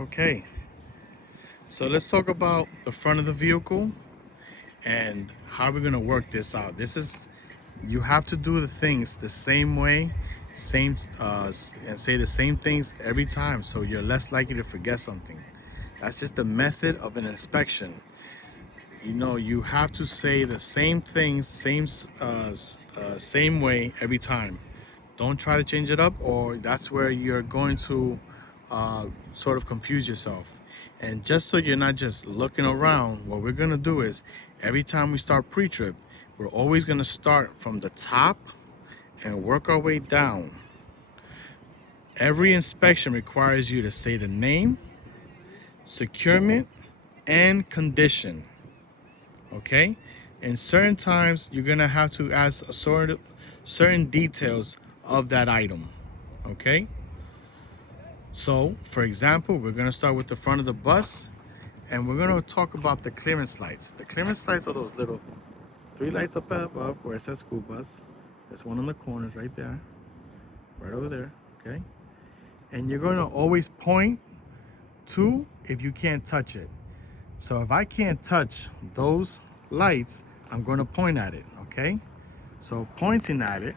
Okay, so let's talk about the front of the vehicle and how we're gonna work this out. You have to do the things the same way, and say the same things every time, so you're less likely to forget something. That's just the method of an inspection. You have to say the same things, same way every time. Don't try to change it up, or that's where you're going to sort of confuse yourself. And just so you're not just looking around, what we're gonna do is every time we start pre-trip, we're always gonna start from the top and work our way down. Every inspection requires you to say the name, securement, and condition. Okay? And certain times you're gonna have to ask certain details of that item. Okay? So, for example, we're gonna start with the front of the bus, and we're gonna talk about the clearance lights. The clearance lights are those little 3 lights up above where it says school bus. There's one on the corners right there, right over there. Okay? And you're gonna always point to if you can't touch it. So if I can't touch those lights, I'm going to point at it, okay? So pointing at it,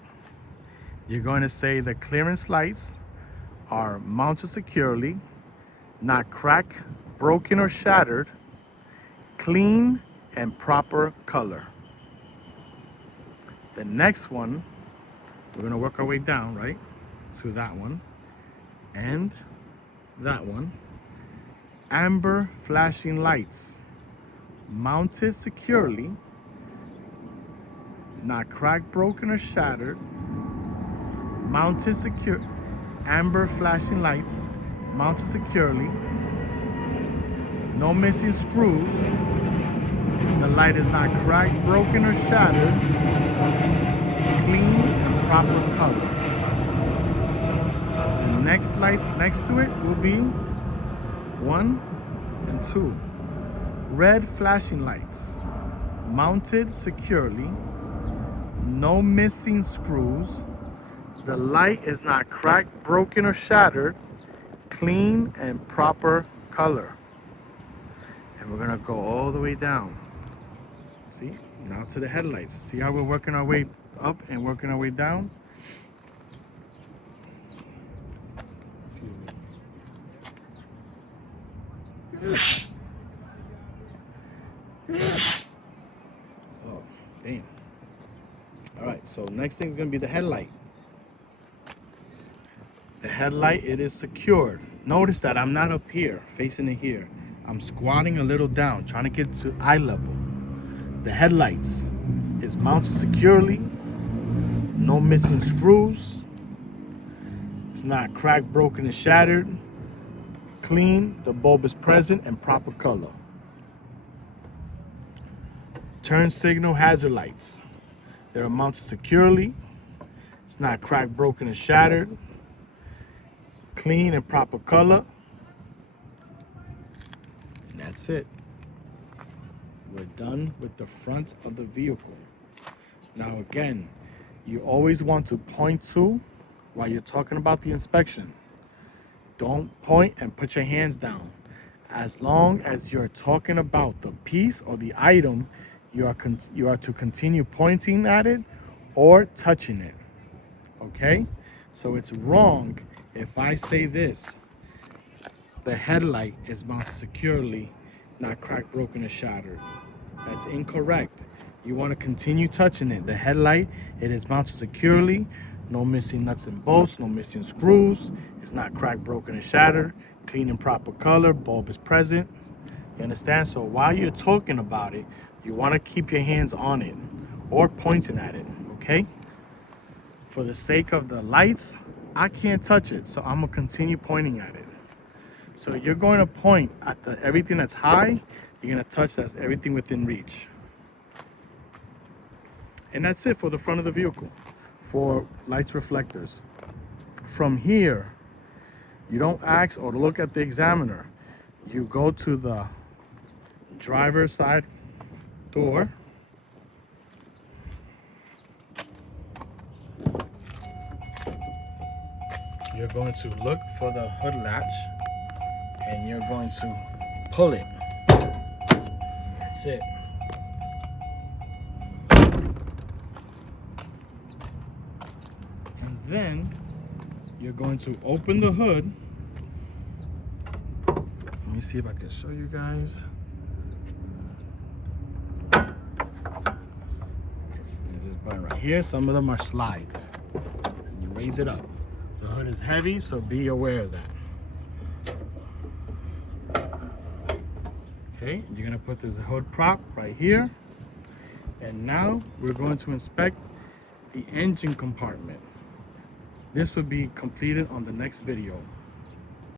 you're going to say the clearance lights are mounted securely, not cracked, broken, or shattered, clean, and proper color. The next one, we're going to work our way down, right, to that one, and that one. Amber flashing lights, mounted securely, not cracked, broken, or shattered. Mounted secure, amber flashing lights, mounted securely, no missing screws. The light is not cracked, broken, or shattered. Clean and proper color. The next lights next to it will be 1 and 2. Red flashing lights, mounted securely, no missing screws. The light is not cracked, broken, or shattered. Clean and proper color. And we're gonna go all the way down. See, now to the headlights. See how we're working our way up and working our way down? Excuse me. Oh, damn. All right, so next thing is gonna be the headlight. The headlight, it is secured. Notice that I'm not up here, facing it here. I'm squatting a little down, trying to get to eye level. The headlights is mounted securely, no missing screws. It's not cracked, broken, and shattered. Clean, the bulb is present and proper color. Turn signal hazard lights. They're mounted securely. It's not cracked, broken, and shattered. Clean and proper color. And that's it. We're done with the front of the vehicle. Now again, you always want to point to while you're talking about the inspection. Don't point and put your hands down. As long as you're talking about the piece or the item, you are to continue pointing at it or touching it. Okay? So it's wrong if I say this: the headlight is mounted securely, not cracked, broken, or shattered. That's incorrect. You want to continue touching it. The headlight, it is mounted securely, no missing nuts and bolts, no missing screws. It's not cracked, broken, or shattered. Clean and proper color, bulb is present. You understand? So while you're talking about it, you want to keep your hands on it or pointing at it, okay? For the sake of the lights, I can't touch it, so I'm gonna continue pointing at it. So you're going to point at everything that's high. You're gonna touch that's everything within reach. And that's it for the front of the vehicle, for lights reflectors. From here, you don't ask or look at the examiner. You go to the driver's side door. You're going to look for the hood latch. and you're going to pull it. That's it. And then you're going to open the hood. Let me see if I can show you guys. There's this button right here. Some of them are slides. You raise it up. The hood is heavy, so be aware of that. Okay, you're gonna put this hood prop right here. And now we're going to inspect the engine compartment. This will be completed on the next video.